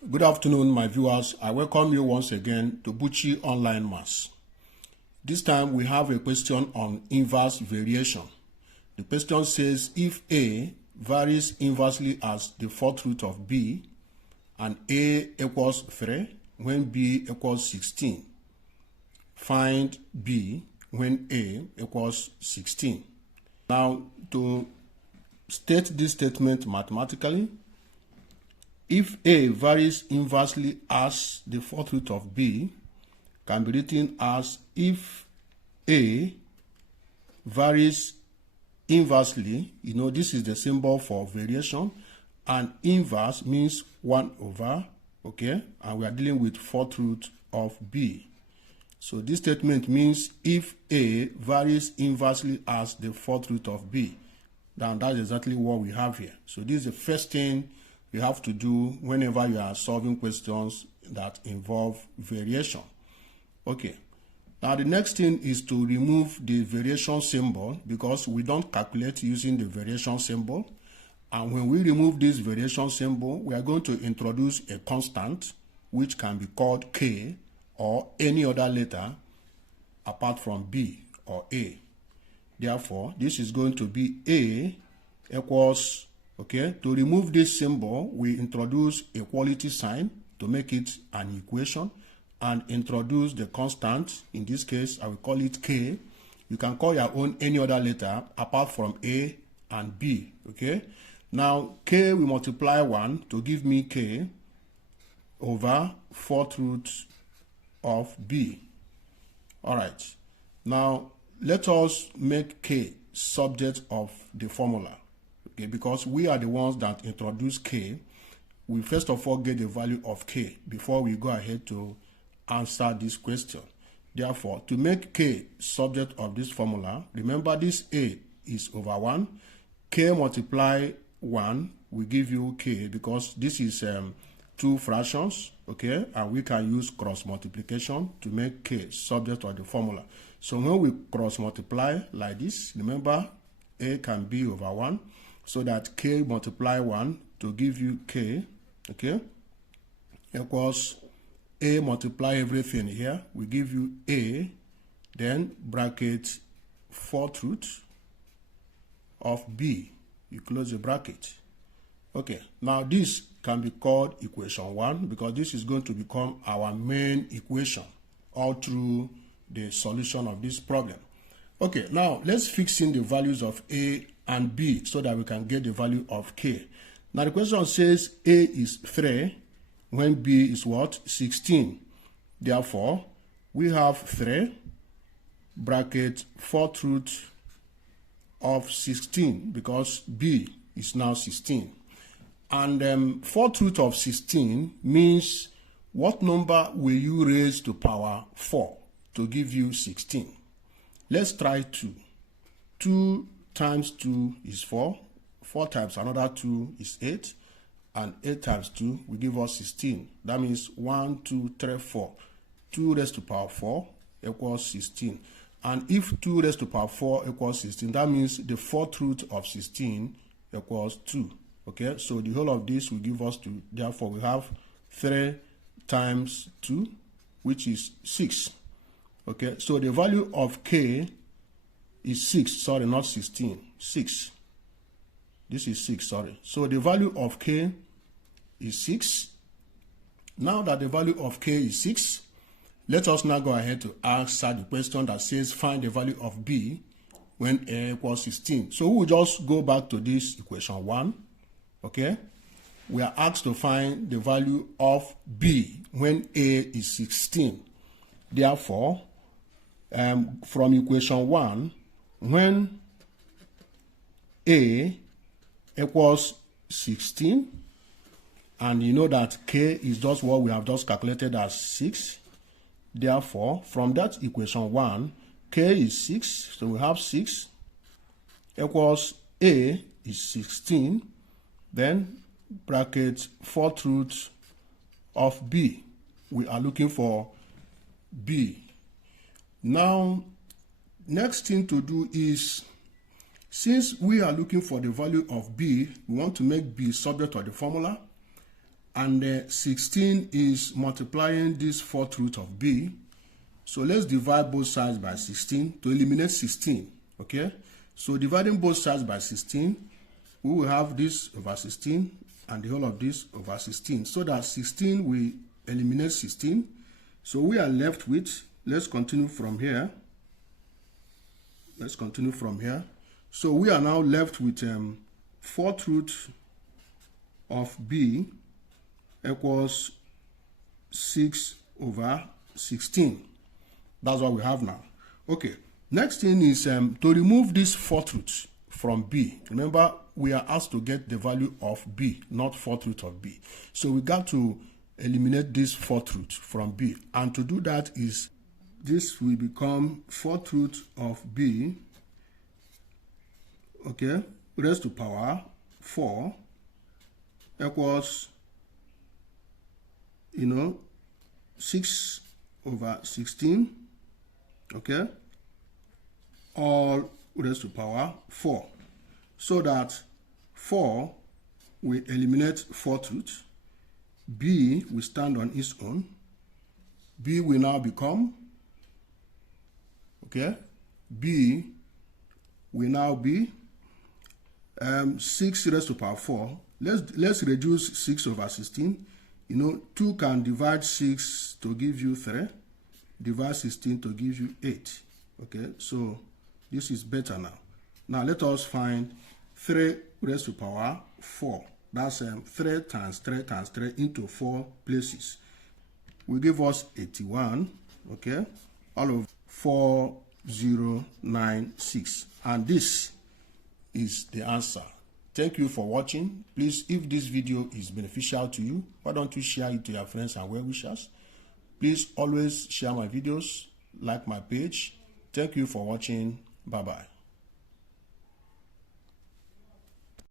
Good afternoon, my viewers. I welcome you once again to Buchi Online Maths. This time we have a question on inverse variation. The question says if A varies inversely as the fourth root of B and A equals 3 when B equals 16, find B when A equals 16. Now, to state this statement mathematically, if A varies inversely as the fourth root of B, can be written as if A varies inversely. This is the symbol for variation, and inverse means 1 over, okay? And we are dealing with fourth root of B. So this statement means if A varies inversely as the fourth root of B, then that's exactly what we have here. So this is the first thing you have to do whenever you are solving questions that involve variation. Okay. Now the next thing is to remove the variation symbol, because we don't calculate using the variation symbol. And when we remove this variation symbol, we are going to introduce a constant which can be called K or any other letter apart from B or A. Therefore, this is going to be A equals, okay, to remove this symbol, we introduce a equality sign to make it an equation and introduce the constant. In this case, I will call it K. You can call your own any other letter apart from A and B, okay? Now, K will multiply 1 to give me K over fourth root of B. All right. Now, let us make K subject of the formula. Okay, because we are the ones that introduce K, we first of all get the value of K before we go ahead to answer this question. Therefore, to make K subject of this formula, remember this A is over 1. K multiply 1 will give you K, because this is two fractions, okay, and we can use cross multiplication to make K subject of the formula. So when we cross multiply like this, remember A can be over 1, so that K multiply 1 to give you K, okay, equals A multiply everything here, we give you A, then bracket fourth root of B. You close the bracket. Okay, now this can be called equation 1, because this is going to become our main equation all through the solution of this problem. Okay, now let's fix in the values of A and B so that we can get the value of K. Now the question says A is 3 when B is what? 16. Therefore, we have 3 bracket fourth root of 16, because B is now 16. And fourth root of 16 means what number will you raise to power 4 to give you 16? Let's try 2. 2 times 2 is 4. 4 times another 2 is 8. And 8 times 2 will give us 16. That means 1, 2, 3, 4. 2 raised to power 4 equals 16. And if 2 raised to power 4 equals 16, that means the fourth root of 16 equals 2. Okay, so the whole of this will give us 2. Therefore, we have 3 times 2, which is 6. Okay, so the value of K is 6. Sorry, not 16. 6. This is 6, sorry. So the value of K is 6. Now that the value of K is 6, let us now go ahead to answer the question that says find the value of B when A equals 16. So we will just go back to this equation 1. Okay, we are asked to find the value of B when A is 16. Therefore, from equation 1, when A equals 16, and you know that K is just what we have just calculated as 6. Therefore, from that equation 1, K is 6, so we have 6 equals A is 16, then bracket fourth root of B. We are looking for B. Now, next thing to do is, since we are looking for the value of B, we want to make B subject to the formula. and 16 is multiplying this fourth root of b. So let's divide both sides by 16 to eliminate 16. Okay, so dividing both sides by 16, we will have this over 16 and the whole of this over 16, so that 16 will eliminate 16. So we are left with, let's continue from here. So we are now left with fourth root of b equals 6 over 16. That's what we have now. Okay, next thing is to remove this fourth root from b. Remember, we are asked to get the value of b, not fourth root of b. So we got to eliminate this fourth root from b. And to do that is, this will become fourth root of b, okay, raised to power 4 equals, 6 over 16, okay, all raised to power 4. So that 4 will eliminate fourth root, b will stand on its own, b will now become, okay, b will now be 6 raised to power 4. Let's reduce 6 over 16. 2 can divide 6 to give you 3, divide 16 to give you 8. Okay, so this is better now. Now let us find 3 raised to power 4. That's 3 times 3 times 3 into 4 places will give us 81. Okay, all of 4096, and this is the answer. Thank you for watching. Please, if this video is beneficial to you, why don't you share it to your friends and well-wishers? Please always share my videos, like my page. Thank you for watching. Bye-bye.